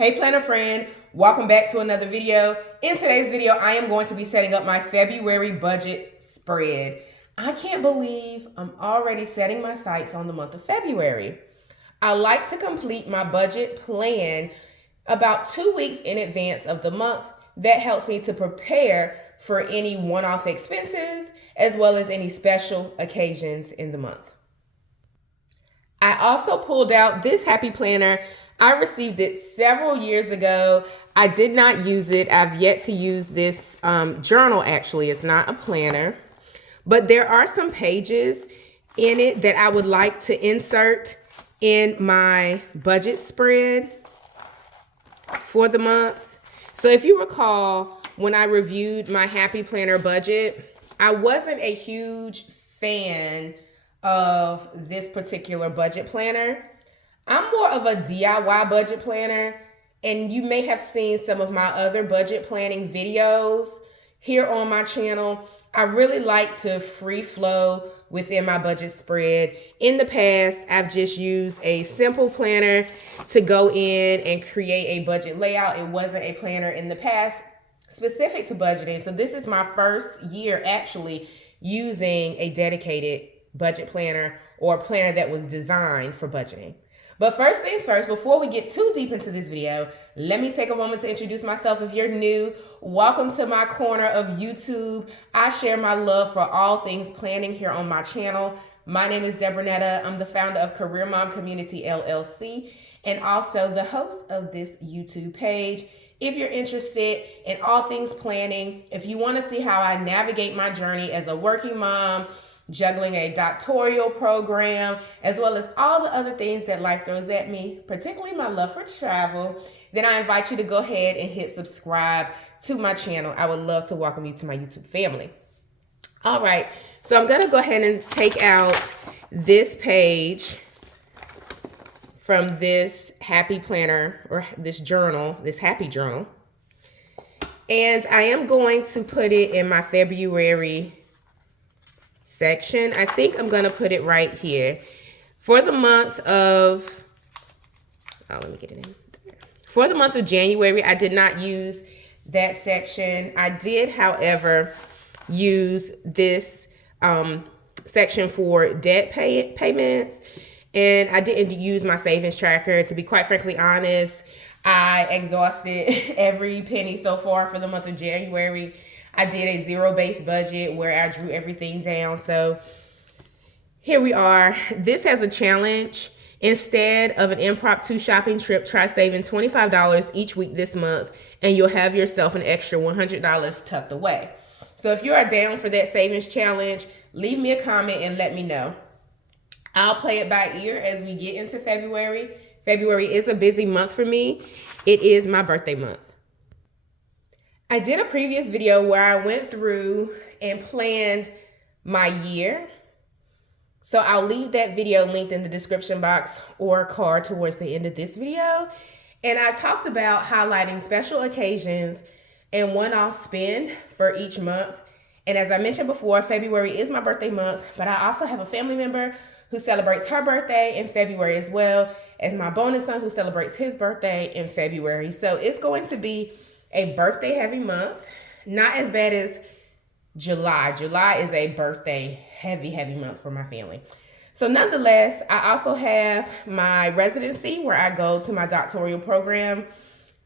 Hey planner friend, welcome back to another video. In today's video, I am going to be setting up my February budget spread. I can't believe I'm already setting my sights on the month of February. I like to complete my budget plan about 2 weeks in advance of the month. That helps me to prepare for any one-off expenses as well as any special occasions in the month. I also pulled out this happy planner. I received it several years ago. I did not use it. I've yet to use this journal, actually. It's not a planner. But there are some pages in it that I would like to insert in my budget spread for the month. So if you recall, when I reviewed my Happy Planner budget, I wasn't a huge fan of this particular budget planner. I'm more of a DIY budget planner, and you may have seen some of my other budget planning videos here on my channel. I really like to free flow within my budget spread. In the past, I've just used a simple planner to go in and create a budget layout. It wasn't a planner in the past specific to budgeting. So this is my first year actually using a dedicated budget planner or a planner that was designed for budgeting. But first things first, before we get too deep into this video, let me take a moment to introduce myself. If you're new, welcome to my corner of YouTube. I share my love for all things planning here on my channel. My name is Debronetta. I'm the founder of Career Mom Community LLC and also the host of this YouTube page. If you're interested in all things planning, if you want to see how I navigate my journey as a working mom, juggling a doctoral program, as well as all the other things that life throws at me, particularly my love for travel, then I invite you to go ahead and hit subscribe to my channel. I would love to welcome you to my YouTube family. All right, so I'm gonna go ahead and take out this page from this happy planner or this journal, this happy journal. And I am going to put it in my February section. I think I'm going to put it right here. For the month of, let me get it in there. For the month of January, I did not use that section. I did, however, use this section for debt payments, and I didn't use my savings tracker. To be quite frankly honest, I exhausted every penny so far for the month of January. I did a zero-based budget where I drew everything down. So here we are. This has a challenge. Instead of an impromptu shopping trip, try saving $25 each week this month, and you'll have yourself an extra $100 tucked away. So if you are down for that savings challenge, leave me a comment and let me know. I'll play it by ear as we get into February. February is a busy month for me. It is my birthday month. I did a previous video where I went through and planned my year. So I'll leave that video linked in the description box or card towards the end of this video. And I talked about highlighting special occasions and one-off spend for each month. And as I mentioned before, February is my birthday month, but I also have a family member who celebrates her birthday in February, as well as my bonus son who celebrates his birthday in February. So it's going to be a birthday heavy month, not as bad as July. July is a birthday heavy month for my family. So nonetheless, I also have my residency where I go to my doctoral program.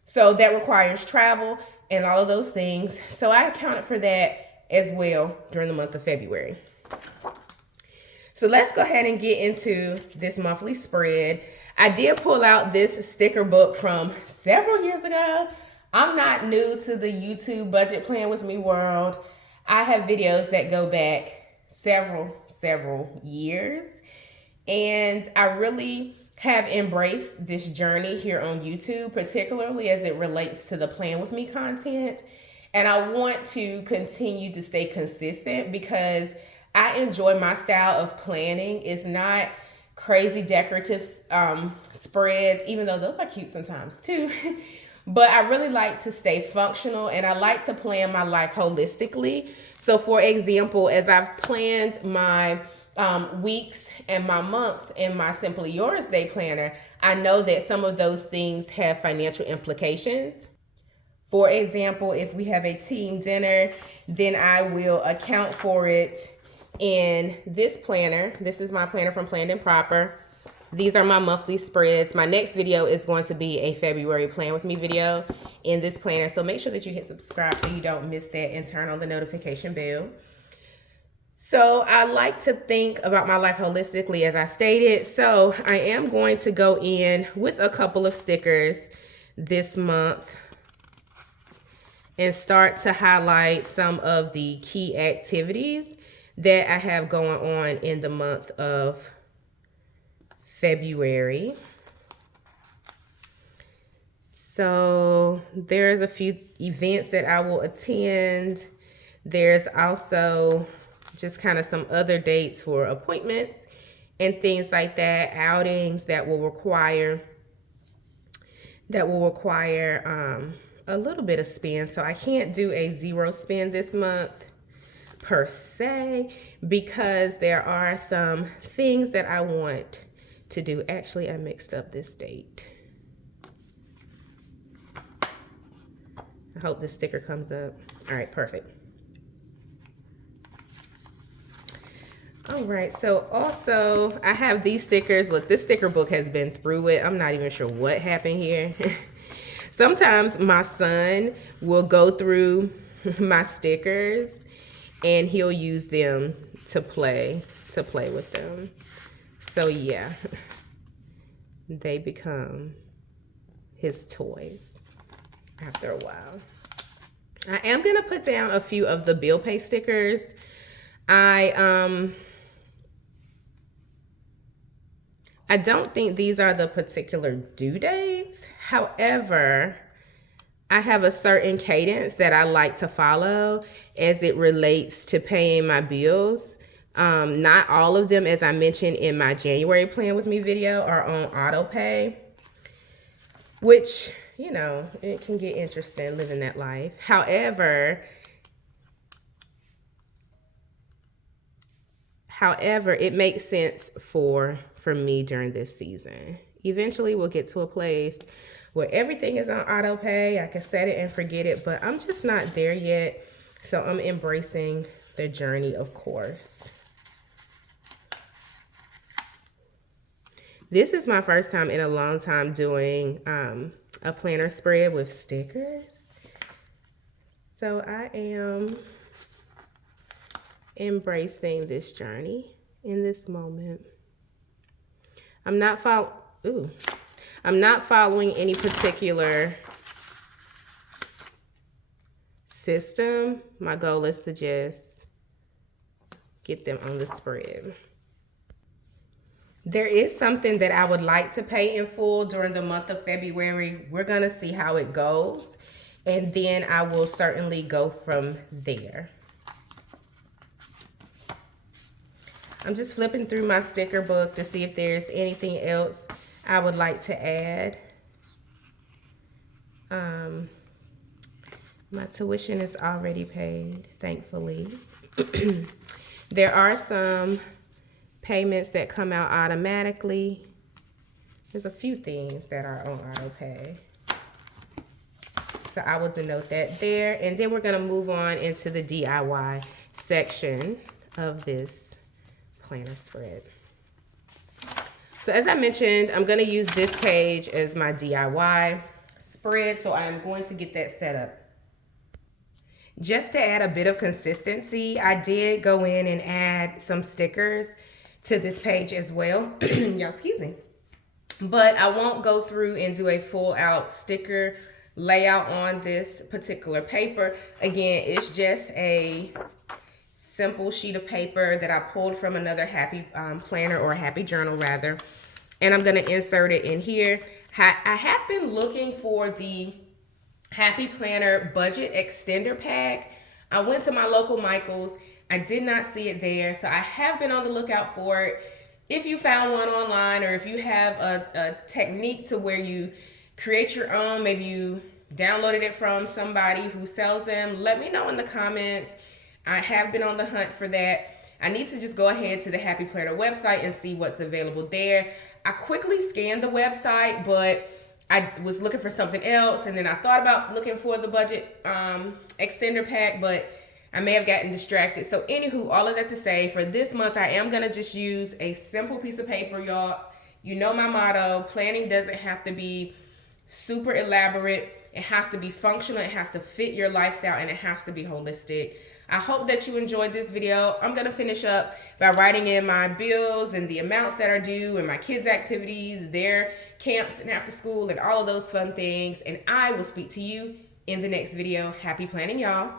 So that requires travel and all of those things. So I accounted for that as well during the month of February. So let's go ahead and get into this monthly spread. I did pull out this sticker book from several years ago. I'm not new to the YouTube budget plan with me world. I have videos that go back several years. And I really have embraced this journey here on YouTube, particularly as it relates to the Plan With Me content. And I want to continue to stay consistent because I enjoy my style of planning. It's not crazy decorative spreads, even though those are cute sometimes too. But I really like to stay functional and I like to plan my life holistically. So for example, as I've planned my weeks and my months in my Simply Yours Day planner, I know that some of those things have financial implications. For example, if we have a team dinner, then I will account for it in this planner. This is my planner from Planned and Proper. These are my monthly spreads. My next video is going to be a February Plan With Me video in this planner. So make sure that you hit subscribe so you don't miss that and turn on the notification bell. So I like to think about my life holistically, as I stated. So I am going to go in with a couple of stickers this month and start to highlight some of the key activities that I have going on in the month of February. So there's a few events that I will attend. There's also just kind of some other dates for appointments and things like that, outings that will require a little bit of spend. So I can't do a zero spend this month per se, because there are some things that I want to do. Actually, I mixed up this date. I hope this sticker comes up. All right, perfect. All right, so also I have these stickers. Look, this sticker book has been through it. I'm not even sure what happened here. Sometimes my son will go through my stickers and he'll use them to play with them. So yeah, they become his toys after a while. I am gonna put down a few of the bill pay stickers. I don't think these are the particular due dates. However, I have a certain cadence that I like to follow as it relates to paying my bills. Not all of them, as I mentioned in my January Plan With Me video, are on auto pay, which, you know, it can get interesting living that life. However, it makes sense for me during this season. Eventually we'll get to a place where everything is on auto pay. I can set it and forget it, but I'm just not there yet. So I'm embracing the journey, of course. This is my first time in a long time doing a planner spread with stickers. So I am embracing this journey in this moment. I'm not following any particular system. My goal is to just get them on the spread. There is something that I would like to pay in full during the month of February. We're gonna see how it goes, and then I will certainly go from there. I'm just flipping through my sticker book to see if there's anything else I would like to add. My tuition is already paid, thankfully. There are some payments that come out automatically. There's a few things that are on auto pay. So I will denote that there. And then we're gonna move on into the DIY section of this planner spread. So as I mentioned, I'm going to use this page as my DIY spread, so I am going to get that set up. Just to add a bit of consistency, I did go in and add some stickers to this page as well. Y'all, excuse me. But I won't go through and do a full out sticker layout on this particular paper. Again, it's just a simple sheet of paper that I pulled from another happy planner, or a happy journal rather, and I'm going to insert it in here. I have been looking for the Happy Planner Budget Extender Pack. I went to my local Michael's. I did not see it there, so I have been on the lookout for it. If you found one online, or if you have a technique to where you create your own, maybe you downloaded it from somebody who sells them, let me know in the comments. I have been on the hunt for that. I need to just go ahead to the Happy Planner website and see what's available there. I quickly scanned the website, but I was looking for something else, and then I thought about looking for the budget extender pack, but I may have gotten distracted. So anywho, all of that to say, for this month, I am gonna just use a simple piece of paper, y'all. You know my motto, planning doesn't have to be super elaborate. It has to be functional, it has to fit your lifestyle, and it has to be holistic. I hope that you enjoyed this video. I'm gonna finish up by writing in my bills and the amounts that are due and my kids' activities, their camps and after school and all of those fun things. And I will speak to you in the next video. Happy planning, y'all.